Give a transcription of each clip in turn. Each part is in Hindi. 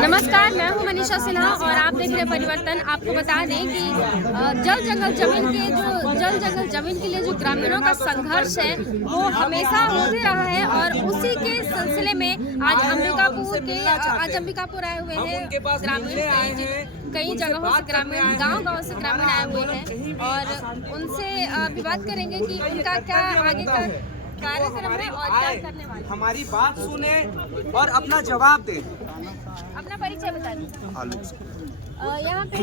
नमस्कार, मैं हूं मनीषा सिन्हा और आप देख रहे हैं परिवर्तन। आपको बता दें कि जल जंगल जमीन के लिए जो ग्रामीणों का संघर्ष है वो हमेशा होते रहा है और उसी के सिलसिले में आज अंबिकापुर आए हुए हैं ग्रामीण। कई जगहों से ग्रामीण गांव से ग्रामीण आए हुए हैं और उनसे भी बात करेंगे कि उनका क्या आगे का कार्यक्रम है और क्या करने वाले। हमारी बात सुने और अपना जवाब दें। अपना परिचय बता दीजिए। यहाँ पे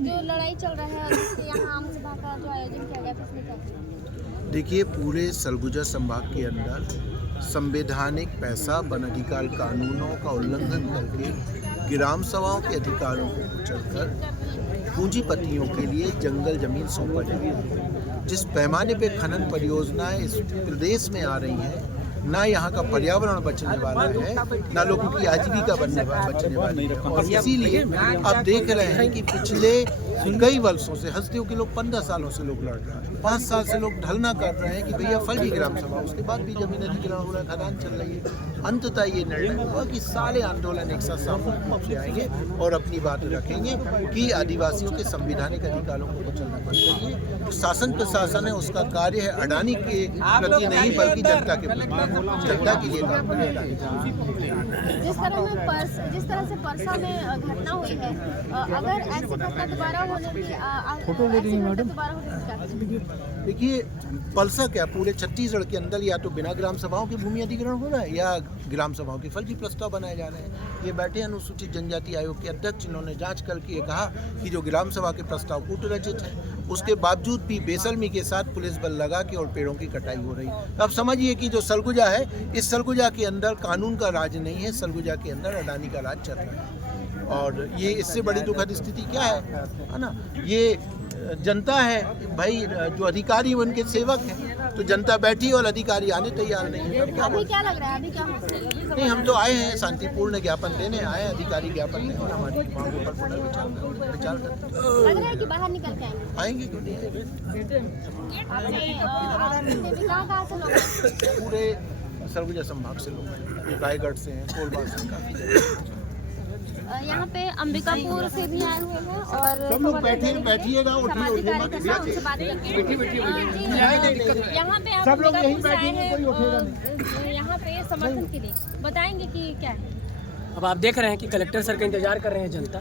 जो लड़ाई चल रहा है यहाँ आम सभा का जो आयोजन किया गया था उसमें क्या? देखिए, पूरे सरगुजा संभाग के अंदर संवैधानिक पैसा वन अधिकार कानूनों का उल्लंघन करके ग्राम सभाओं के अधिकारों को कुचलकर पूंजीपतियों के लिए जंगल जमीन सौंपा जा रहा है। जिस पैमाने पे खनन परियोजनाएं इस प्रदेश में आ रही हैं, ना यहाँ का पर्यावरण बचने वाला है, ना लोगों की आजीविका बचने वाली है। और इसीलिए अब देख रहे हैं कि पिछले कई वर्षों से हस्तियों के लोग 15 सालों से लोग लड़ रहे हैं, 5 साल से लोग ढलना कर रहे हैं कि भैया फल ग्राम सभा, उसके बाद भी जमीन अधिग्रहण हो रहा है, खदान चल रही है। अंततः ये निर्णय हुआ कि सारे आंदोलन एक साथ सामूहिक रूप से आएंगे और अपनी बात रखेंगे कि आदिवासियों के संवैधानिक अधिकारों को कुचलना बंद करिए। तो शासन प्रशासन है, उसका कार्य है अडानी के प्रति नहीं बल्कि जनता के प्रति, जनता के लिए काम करेगा। जिस तरह से परसा में घटना हुई है, अगर ऐसी घटना दोबारा होने की देखिए, पलसा क्या पूरे छत्तीसगढ़ के अंदर या तो बिना ग्राम सभाओं के भूमि अधिग्रहण हो रहा है या ग्राम सभाओं के फर्जी प्रस्ताव बनाए जा रहे हैं। ये बैठे अनुसूचित जनजाति आयोग के अध्यक्ष, इन्होंने जांच करके ये कहा कि जो ग्राम सभा के प्रस्ताव कूटरचित है, उसके बावजूद भी बेशर्मी के साथ पुलिस बल लगा के और पेड़ों की कटाई हो रही है। तो अब समझिए कि जो सरगुजा है, इस सरगुजा के अंदर कानून का राज नहीं है, सरगुजा के अंदर अडानी का राज चल रहा है। और ये इससे बड़ी दुखद स्थिति क्या है ना? ये जनता है भाई, जो अधिकारी उनके सेवक हैं, तो जनता बैठी और अधिकारी आने तैयार नहीं है। अभी क्या लग रहा है? अभी क्या नहीं, हम तो आए हैं शांतिपूर्ण ज्ञापन देने आए हैं, अधिकारी ज्ञापन दें और हमारी मांगों पर पुनर्विचार करते हैं। लग रहा है कि बाहर निकल के आएंगे क्यों नहीं आएंगे? कहाँ से लोग? पूरे सरगुजा संभाग से लोग हैं, रायगढ़ से हैं, कोलबा से, काफी। यहाँ पे अंबिकापुर से भी आए हुए हैं और सब लोग बैठिएगा, उठिए। यहाँ पे सब लोग यहीं बैठेंगे, कोई उठेगा नहीं। यहाँ पे समर्थन के लिए बताएंगे कि क्या है। अब आप देख रहे हैं कि कलेक्टर सर का इंतजार कर रहे हैं जनता,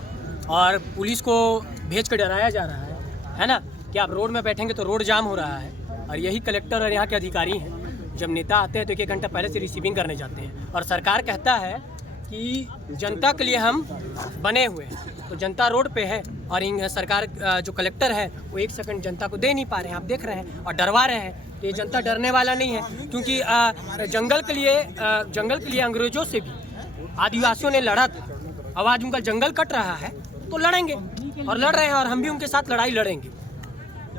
और पुलिस को भेज कर डराया जा रहा है ना, कि आप रोड में बैठेंगे तो रोड जाम हो रहा है। और यही कलेक्टर और यहाँ के अधिकारी हैं, जब नेता आते हैं तो 1 घंटा पहले से रिसीविंग करने जाते हैं, और सरकार कहता है कि जनता के लिए हम बने हुए हैं, तो जनता रोड पे है और सरकार जो कलेक्टर है वो 1 सेकंड जनता को दे नहीं पा रहे हैं। आप देख रहे हैं और डरवा रहे हैं। तो ये जनता डरने वाला नहीं है, क्योंकि जंगल के लिए अंग्रेजों से भी आदिवासियों ने लड़ा था। अब आज उनका जंगल कट रहा है तो लड़ेंगे, और लड़ रहे हैं, और हम भी उनके साथ लड़ाई लड़ेंगे।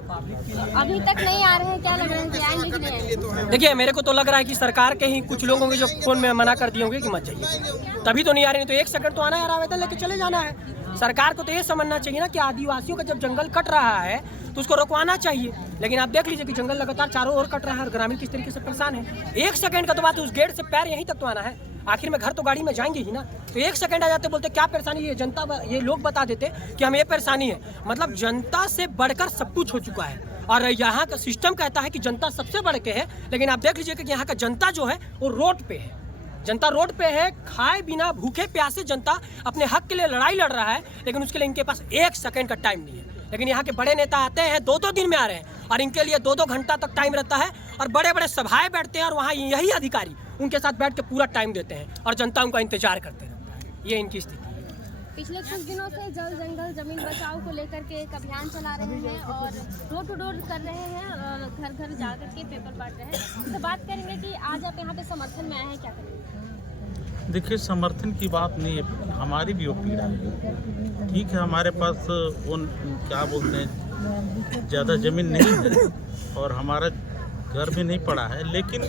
अभी तक नहीं आ रहे हैं, क्या लग रहा है कि आएंगे कि नहीं आएंगे? देखिए, मेरे को तो लग रहा है कि सरकार के ही कुछ लोग होंगे जो फोन में मना कर दिए होंगे कि मत जाइए, तभी तो नहीं आ रहे। तो 1 सेकंड तो आना है, आवेदन लेके चले जाना है। सरकार को तो ये समझना चाहिए ना कि आदिवासियों का जब जंगल कट रहा है तो उसको रोकवाना चाहिए। लेकिन आप देख लीजिए कि जंगल लगातार चारों ओर कट रहा है और ग्रामीण किस तरीके से परेशान है। 1 सेकंड का तो बात है, उस गेट से पैर यहीं तक तो आना है, आखिर में घर तो गाड़ी में जाएंगे ही ना। तो 1 सेकंड आ जाते, बोलते क्या परेशानी है, जनता ये लोग बता देते कि हमें ये परेशानी है। मतलब जनता से बढ़कर सब कुछ हो चुका है, और यहाँ का सिस्टम कहता है कि जनता सबसे बढ़ के है। लेकिन आप देख लीजिए कि यहाँ का जनता जो है वो रोड पे है, जनता रोड पे है, खाए बिना भूखे प्यासे जनता अपने हक के लिए लड़ाई लड़ रहा है, लेकिन उसके लिए इनके पास 1 सेकंड का टाइम नहीं है। लेकिन यहाँ के बड़े नेता आते हैं, 2-2 दिन में आ रहे हैं, और इनके लिए 2-2 घंटा तक टाइम रहता है, और बड़े बड़े सभाएं बैठते हैं, और वहाँ यही अधिकारी उनके साथ बैठ के पूरा टाइम देते हैं, और जनता उनका इंतजार करते रहता है। ये इनकी स्थिति है। पिछले कुछ दिनों से जल जंगल जमीन बचाओ को लेकर के एक अभियान चला रहे हैं और डोर टू डोर कर रहे हैं, घर घर जा करके पेपर बांट रहे हैं। तो बात करेंगे कि आज आप यहाँ पे समर्थन में आए हैं, क्या करेंगे? देखिए, समर्थन की बात नहीं है, हमारी भी वो पीड़ा है। ठीक है, हमारे पास वो क्या बोलते हैं, ज़्यादा ज़मीन नहीं है और हमारा घर भी नहीं पड़ा है, लेकिन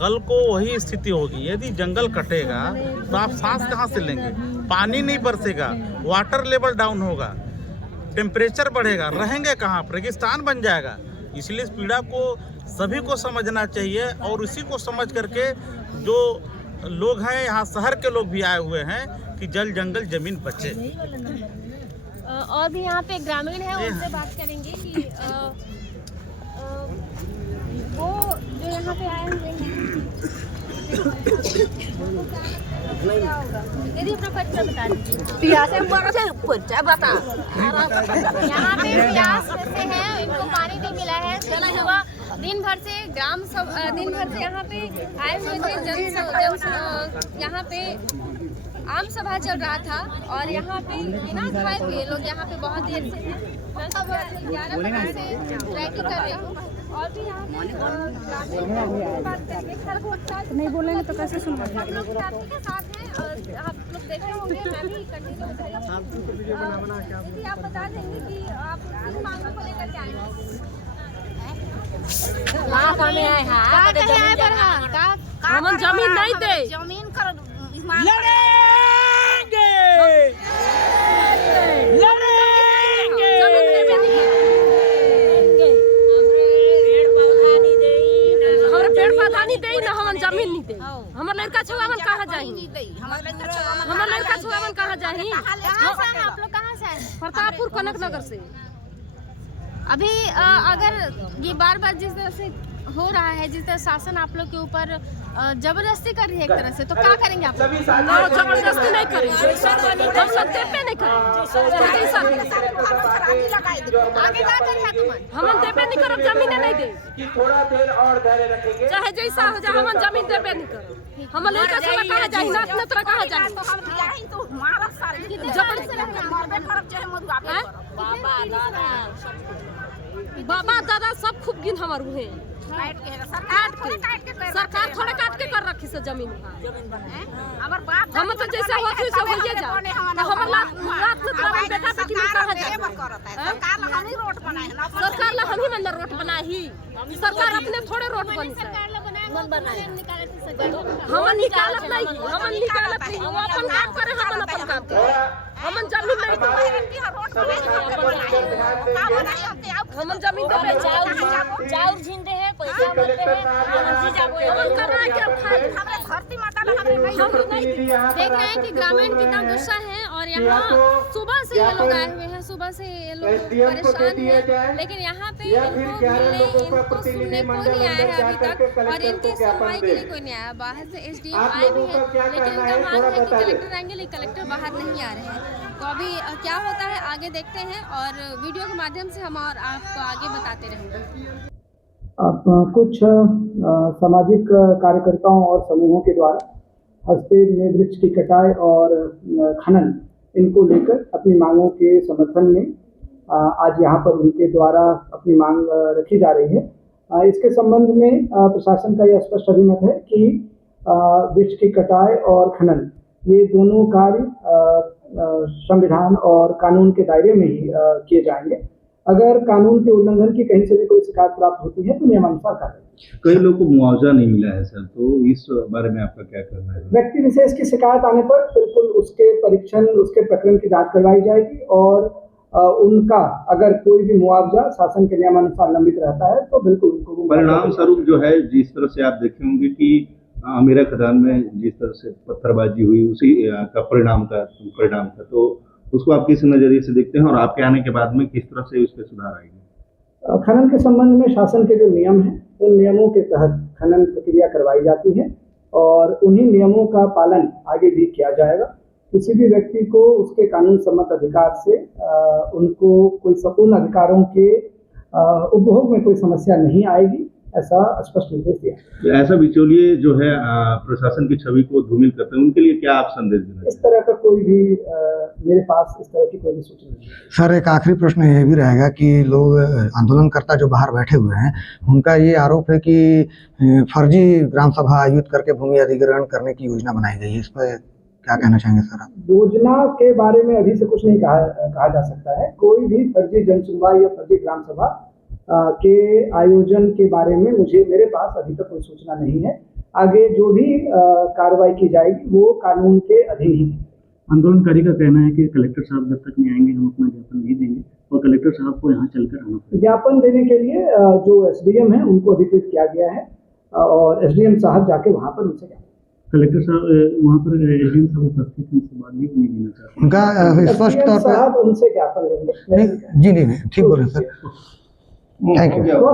कल को वही स्थिति होगी। यदि जंगल कटेगा तो आप सांस कहाँ से लेंगे? पानी नहीं बरसेगा, वाटर लेवल डाउन होगा, टेम्परेचर बढ़ेगा, रहेंगे कहाँ? रेगिस्तान बन जाएगा। इसलिए इस पीड़ा को सभी को समझना चाहिए, और इसी को समझ करके जो लोग हैं, यहाँ शहर के लोग भी आए हुए हैं कि जल जंगल जमीन बचे। और भी यहाँ पे ग्रामीण है, उनसे बात करेंगे कि वो जो यहाँ पे आए हुए हैं यदि अपना परिचय बता दीजिए। यहाँ पे प्यास से है, इनको पानी नहीं मिला है। दिन भर से यहाँ पे आए हुए थे। यहाँ पे आम सभा चल रहा था और यहाँ पे बिना खाए हुए लोग यहाँ पे बहुत देर से हैं। मैं सुबह 11 बजे से ट्रैकिंग कर रही हूँ और भी यहाँ पे नहीं बोलेंगे तो कैसे सुनोगे। हम लोग ट्रैफिक के साथ हैं, आप लोग देख रहे होंगे, मैं भी कंटिन्यू कर रही हूँ। यदि आप बता देंगे कि आप किस मांगों को लेकर के आए हैं। हम जमीन नहीं दे, जमीन कर पेड़ पौधा नहीं दे ना, हम जमीन नहीं दे। हमार लड़का छुआवन कहाँ जाही, हमार लड़का छुआवन कहाँ जाही। आप लोग कहाँ से आए? प्रतापपुर कनक नगर से। अभी अगर ये बार बार जिस तरह से हो रहा है, जिस तरह शासन आप लोग के ऊपर जबरदस्ती कर रही है एक तरह से, तो क्या करेंगे आप लोग? जबरदस्ती नहीं करेंगे, हम सब देपे नहीं करेंगे। आगे क्या करेंगे? हम देपे नहीं करब, जमीन नहीं दे, चाहे जैसा हो जाए, हम जमीन देपे नहीं करब। हम लड़का छुआ कहाँ जाही, नाच नतरा कहाँ जाही। बाबा दादा सब खूब गिन हमार हुए सरकार थोड़े काट के कर रखी से जमीन। हम तो जैसे होती से होइए जा, तो हम रात में बेटा बेटी में कहाँ जाए। सरकार ला हम ही मंदिर रोड बनाई, सरकार अपने थोड़े रोड बनी। हम निकालत नहीं, हम अपन काम करे, हम अपन काम करे, हम जमीन नहीं दे, हम जमीन दे चाउर झिंडे हैं, पैसा मरते हैं, हम करना क्या देख रहे हैं कि ग्रामीण कितना गुस्सा है और यहाँ सुबह से ये लोग आए हुए हैं, सुबह से ये लोग परेशान हैं, लेकिन यहाँ पे इनको सुनने कोई नहीं आया है अभी तक और इनकी सुनवाई के लिए कोई नहीं आया। बाहर से एसडीएम आए भी हैं, लेकिन इनका मांग है कि कलेक्टर आएंगे, लेकिन कलेक्टर बाहर नहीं आ रहे हैं। तो अभी क्या होता है आगे देखते हैं और वीडियो के माध्यम से हम और आपको आगे बताते रहेंगे। अब कुछ सामाजिक कार्यकर्ताओं और समूहों के द्वारा हस्तक्षेप में वृक्ष की कटाई और खनन इनको लेकर अपनी मांगों के समर्थन में आज यहाँ पर उनके द्वारा अपनी मांग रखी जा रही है। इसके संबंध में प्रशासन का यह स्पष्ट अभिमत है कि वृक्ष की कटाई और खनन ये दोनों कार्य संविधान और कानून के दायरे में ही किए जाएंगे। अगर कानून के उल्लंघन की कहीं से भी कोई शिकायत प्राप्त होती है तो नियमानुसार कार्रवाई। कई लोगों को मुआवजा नहीं मिला है सर, तो इस बारे में आपका क्या कहना है? व्यक्ति विशेष की शिकायत आने पर बिल्कुल उसके परीक्षण, उसके प्रकरण की जांच करवाई जाएगी और उनका अगर कोई भी मुआवजा शासन के नियमानुसार लंबित रहता है तो बिल्कुल उनको परिणाम स्वरूप जो है, जिस तरह से आप देखे होंगे कि मेरा खदान में जिस तरह से पत्थरबाजी हुई उसी का परिणाम था, तो उसको आप किस नजरिए से देखते हैं और आपके आने के बाद में किस तरह से उस पर सुधार आएगी? खनन के संबंध में शासन के जो नियम हैं उन नियमों के तहत खनन प्रक्रिया करवाई जाती है और उन्हीं नियमों का पालन आगे भी किया जाएगा। किसी भी व्यक्ति को उसके कानून सम्मत अधिकार से उनको कोई संपूर्ण अधिकारों के उपभोग में कोई समस्या नहीं आएगी, ऐसा स्पष्ट निर्देश दिया। ऐसा बिचौलिए जो है प्रशासन की छवि को धूमिल करते हैं, उनके लिए क्या आप संदेश देना? इस तरह का कोई भी मेरे पास इस तरह की कोई भी सूचना नहीं। सर, एक आखिरी प्रश्न ये भी रहेगा कि लोग आंदोलनकर्ता जो बाहर बैठे हुए हैं उनका ये आरोप है कि फर्जी ग्राम सभा आयोजित करके भूमि अधिग्रहण करने की योजना बनाई गई है, इस पर क्या कहना चाहेंगे सर आप? योजना के बारे में अभी से कुछ नहीं कहा जा सकता है। कोई भी फर्जी जनसुनवाई या फर्जी ग्राम सभा के आयोजन के बारे में मेरे पास अभी तक कोई सूचना नहीं है। आगे जो भी कार्रवाई की जाएगी वो कानून के अधीन ही है। आंदोलनकारी का कहना है कि कलेक्टर साहब जब तक नहीं आएंगे हम अपना ज्ञापन नहीं देंगे और कलेक्टर साहब को यहाँ चलकर आना पड़ेगा। ज्ञापन देने के लिए जो एसडीएम है उनको अधिकृत किया गया है और एसडीएम साहब जाके वहाँ पर उनसे कलेक्टर साहब वहाँ पर एसडीएम साहब उपस्थित हैं, उनसे बात भी नहीं लेना चाहते हैं। उनका स्पष्ट तौर साहब उनसे ज्ञापन लेंगे पर जी नहीं ठीक बोले सर, थैंक यू।